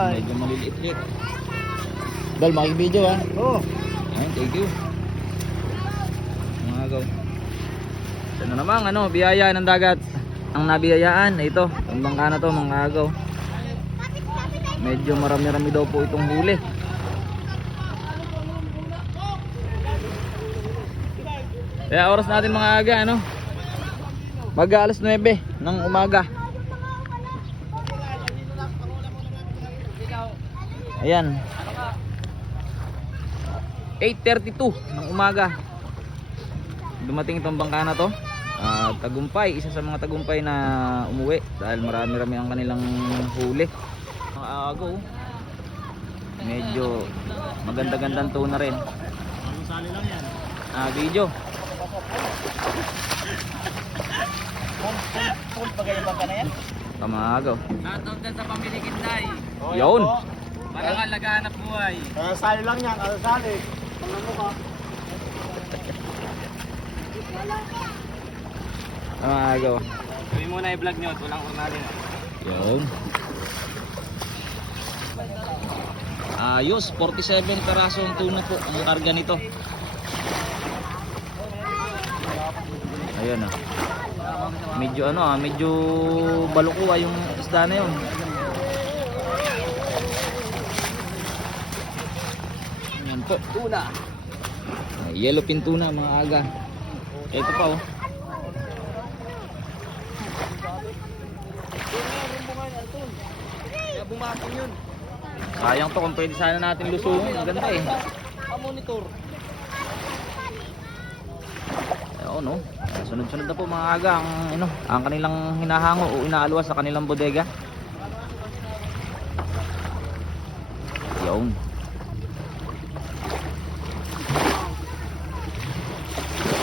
Medyo maliliit-liit. Dal, makikibidyo ha. Oo. Ayun, thank you. Mga agaw. Ito na namang biyaya ng dagat. Ang nabiyayaan, ito. Ang bangka na to, mga agaw. Medyo marami-rami daw po itong huli. Kaya oras natin mga aga, mag alas 9 ng umaga. Ayan, 8:32 ng umaga. Dumating itong bangka na to. Tagumpay, isa sa mga tagumpay na umuwi dahil marami-rami ang kanilang huli. Ang agaw, medyo maganda-gandang tuna rin. Anong sali lang yan? Video. Full pa ganyan bangka na yan? Kamagaw. Shoutout din sa pamilya Kinday. Yun. Parang alagaan buhay. Sali lang yan, sali. Ano mo ka? Kamagaw. Gawin muna i-vlog nyo at walang ornalin. Yun. Ayos, 47 karasong tuna po ang karga nito. Ayun medyo medyo balukuha yung isda na yun. Yan po, tuna. Yellowfin tuna mga aga. Ito pa Kaya bumapon yun. Sayang to kung pwede sana natin lusungin. Ang ganda Pa-monitor. Oo sunod-sunod na po mga aga ang kanilang hinahango o inaalwas sa kanilang bodega. Yun.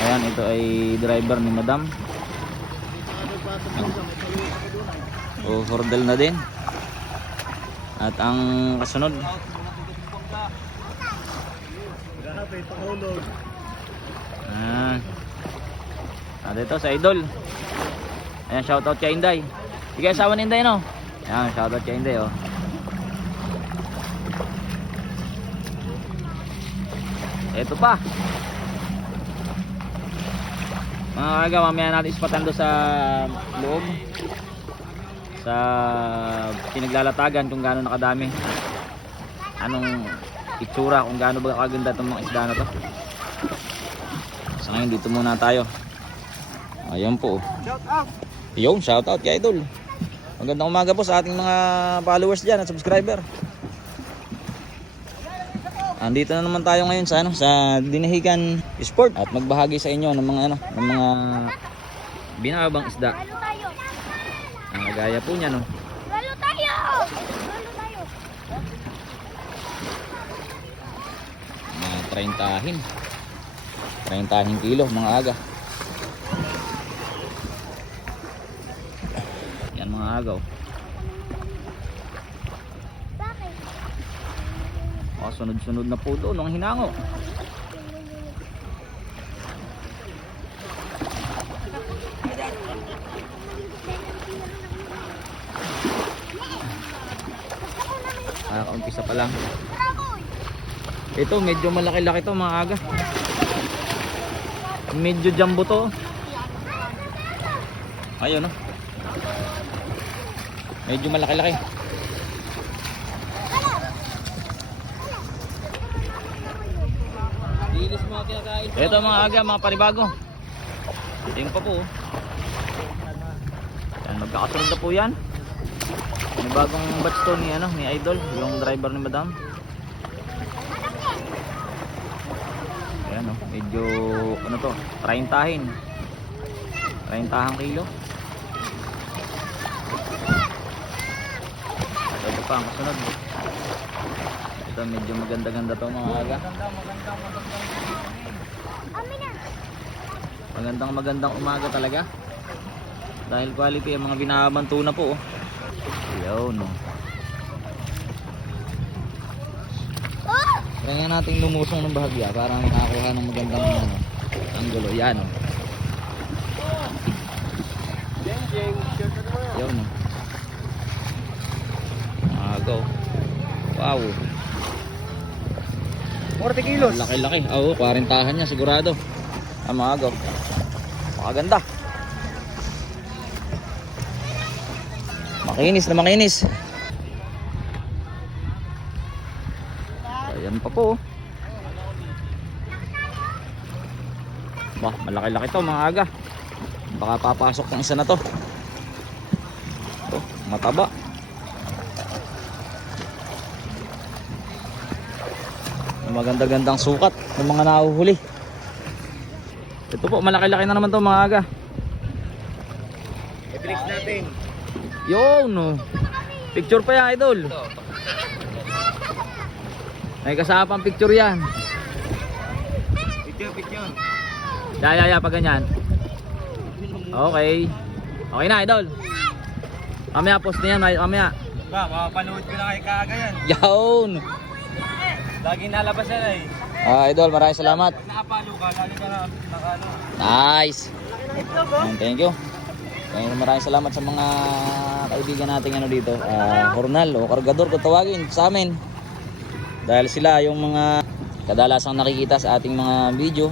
Ayan, ito ay driver ni Madam. Hordel na din. At ang kasunod dito sa Idol. Ayan, shoutout kay Inday. Sige, asawa ni Inday Ayan, shoutout kay Inday Ito pa. Mga kaga, mamaya natin ispatan doon sa loob. Sa pinaglalatagan kung gaano nakadami. Anong itsura, kung gaano ba kaganda itong mga isda na to. So ngayon dito muna tayo. Ayan po. Shout out! Yung shoutout kay Idol. Magandang umaga po sa ating mga followers dyan at subscriber. Andito na naman tayo ngayon sa sa Dinahican Sport at magbahagi sa inyo ng mga binabang isda. Ang kagaya po niya Lalo tayo! Lalo tayo! Mga 30 kilo mga aga. Yan mga agaw. Bakit? Sunod-sunod na po doon ang hinango. Umpisa pa lang. Ito medyo malaki-laki to mga aga. Medyo jumbo to. Ayun medyo malaki-laki. Linis mga kinakain. Ito mga aga, mga panibago. Tingin pa po. Yan, magkakasunod na po yan. Panibagong batch to ni Idol, yung driver ni Madam. Ayan medyo to, 30 kilo. Ito pa ang kasunod. Ito medyo maganda-ganda to mga aga. Magandang umaga talaga. Dahil quality ang mga binahabang tuna po. Yun Kaya natin lumusong ng bahagya para makakuha ng magandang anggulo. Yan Yun agaw. Wow. 40 kilos. Laki-laki. Oo, 40 niya sigurado. Ang mga agaw. Makaganda. Makinis na makinis. Ayan pa po. Bah, malaki-laki to mga aga. Baka papasok ng isa na to. Ito, mataba. Maganda-gandang sukat ng mga nahuhuli. Ito po, malaki-laki na naman to mga aga. I-flex natin. Yun, no. Picture pa yan, idol. May kasapang picture yan. Picture. Ya, pag ganyan. Okay. Okay na, idol. Mamaya, post na yan, mamaya. Ba, mapapanood ko na kay Kaga yan. Yun. Laging nalabas yan eh. Idol, maraming salamat. Nakapalo ka, lagi ka na nakano. Nice. Thank you. Maraming salamat sa mga kaibigan natin ano dito. Hornal o kargador kung tawagin sa amin. Dahil sila yung mga kadalasang nakikita sa ating mga video.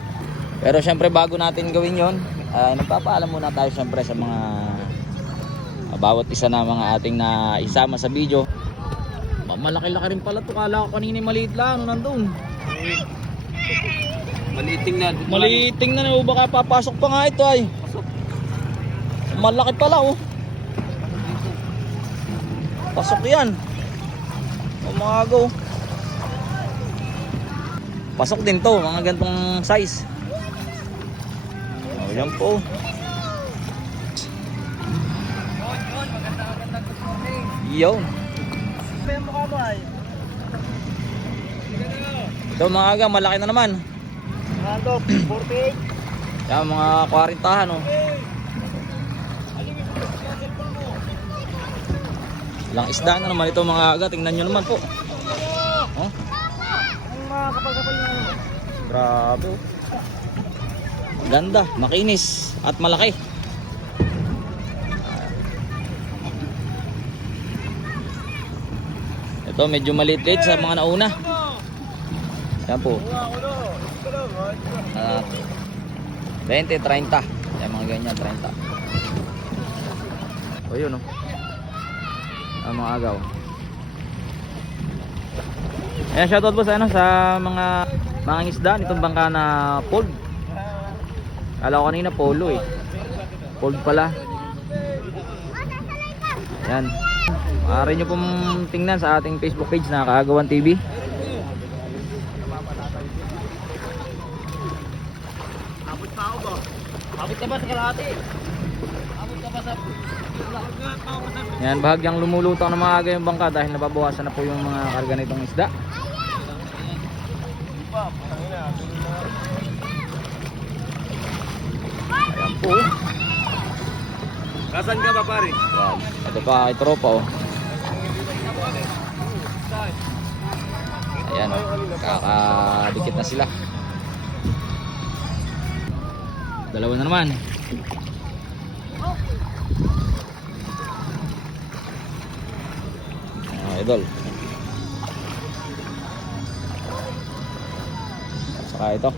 Pero syempre bago natin gawin yon, nagpapaalam muna tayo syempre sa mga bawat isa na mga ating na isama sa video. Malaki-laki rin pala ito. Kala ko kanina maliit lang. Ano nandun? Maliiting na. Maliiting na na. Baka papasok pa nga ito ay. Malaki pala oh. Pasok yan. Umago. Pasok din to. Mga gantong size. Oh, yan po. Yun. Ito mga aga, malaki na naman. Nando, 48. Yan mga 40han oh. Ilang isda na naman ito mga aga, tingnan nyo naman po. Oh, Ang mga kapal-kapal na yun. grabe oh. Ganda, makinis at malaki. Ito medyo maliit-liit sa mga nauna. Yan po. 20, 30. Yan mga ganyan, 30. O yun o. Ang mga agaw. Ayan, shoutout po sa, ano, sa mga isda nitong bangka na fold. Kala ko kanina polo eh. Fold pala. Yan. Maaari nyo pong tingnan sa ating Facebook page na Kaagawan TV. Abot pa ako ba? Abot ka ba sa kalahati? Abot ka ba sa... Yan, bahagyang lumulutang na mga aga yung bangka dahil nababawasan na po yung mga karga nitong isda. Ayan po. Kasan ka ba pare? Yan. Ito pa ay tropa oh. Ayan oh. Kakadikit na sila. Dalawa na naman. Idol. Saka ito.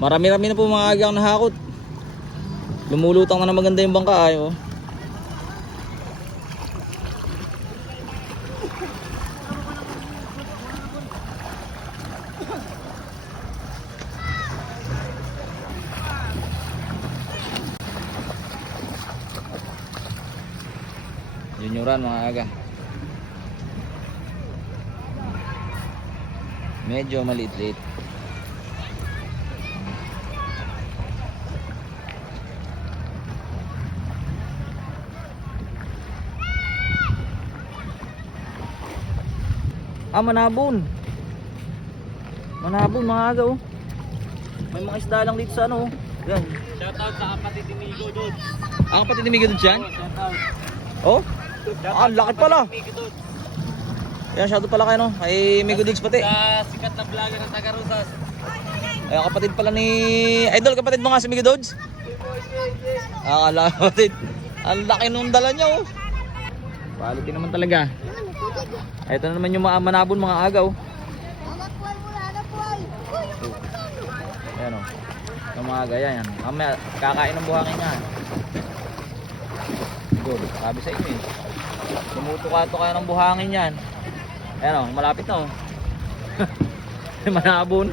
Marami-rami na po mga agang nahakot. Lumulutang na maganda yung bangka ay oh. Junioran mga aga. Medyo maliit-liit. Manabon. Manabon mga aga oh. May mga isda lang dito sa ano oh. Yan. Shoutout sa kapatid ni Migo doon. Ang kapatid ni Migo doon dyan? Shoutout. Oh? Ang laki pala. Migo doon. Yan, shoutout pala kayo no. Ay Migo Dudes pati. Sa sikat na vlogger ng taga Rosas. Ay kapatid pala ni Idol, kapatid mo nga si Migo Dudes. Kapatid. Ang laki nung dala niya oh. Quality naman talaga. Ito na naman yung mga manabon mga agaw. Anak po, wala na po. Uy, yung magkano. Ayan o. Yung mga aga yan. Mamaya kakain ng buhangin yan. Good. Sabi sa inyo eh. Tumutuka-tuka kayo ng buhangin yan. Ayan o. Malapit na o. Manabon.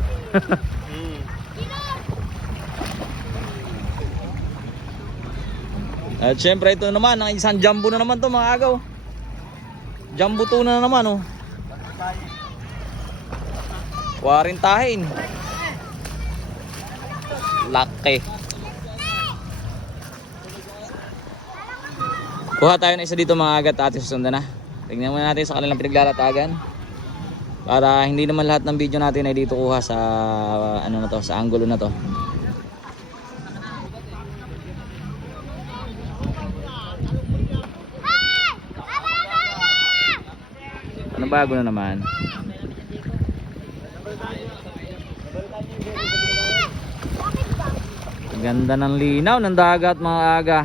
At syempre ito naman, ang isang jumbo na naman to mga agaw. Jumbo tuna na naman oh. Warintahin. Laki. Kuha tayo na isa dito mga agat at susundan na. Tingnan muna natin sa kanilang pinaglalatagan. Para hindi naman lahat ng video natin ay dito kuha sa ano na to, sa angulo na to. Ano bago na naman? Ganda ng linaw ng dagat mga aga.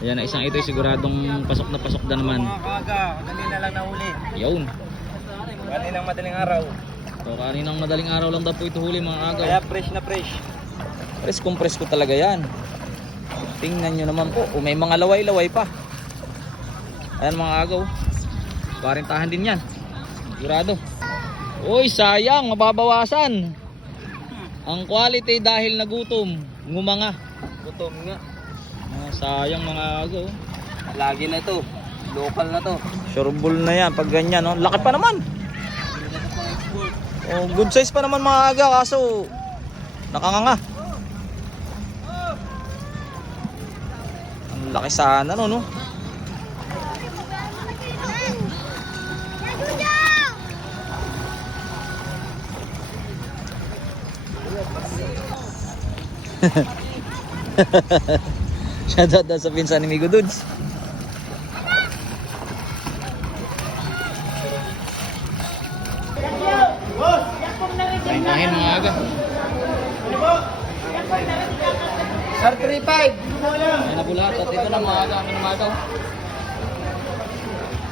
Ayan na isang ito siguradong pasok na naman. Mga kaga, kanina lang nahuli. Yun. Kaninang madaling araw. So kaninang madaling araw lang daw po ito huli mga aga. Kaya fresh na fresh. Presko talaga yan. Tingnan nyo naman po. O, may mga laway-laway pa. Ayan mga agaw. Parintahan din yan. Sigurado. Uy sayang. Mababawasan. Ang quality dahil nagutom. Ngumanga. Gutom nga. Sayang mga agaw. Lagi na to. Local na to. Sureball na yan. Pag ganyan. No? Laki pa naman. Oh, good size pa naman mga aga. Kaso nakanganga. Laki sana no. Shoutout daw sa pinsan ni Migo Dudes. Kain mga aga. Sir 35. Ayan na po lahat. At ito na mga aga. Amin na mga agaw.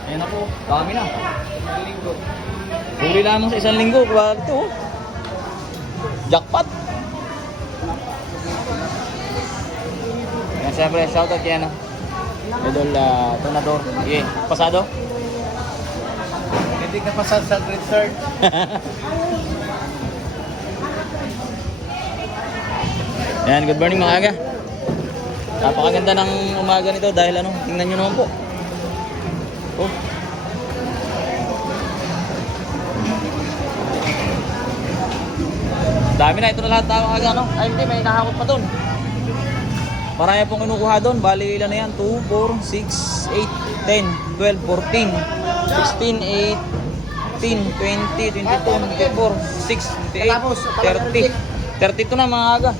Ayan na po. Dami na. Huli lamang sa isang linggo. Kuha ito. Jackpot. Ayan siyempre. Shoutout kay ano. Idol Tonador. Okay. Pasado. Hindi ka pasad sa great sir. Ayan, good morning mga aga. Napakaganda ng umaga nito dahil ano, tingnan nyo naman po. Oh. Dami na ito na lahat tao aga no. Ay hindi, may nahakot pa doon. Marami pong kinukuha doon. Bali ilan na yan? 2, 4, 6, 8, 10, 12, 14, 16, 18, 20, 22, 24, 6, 28, 30. 32 na mga aga.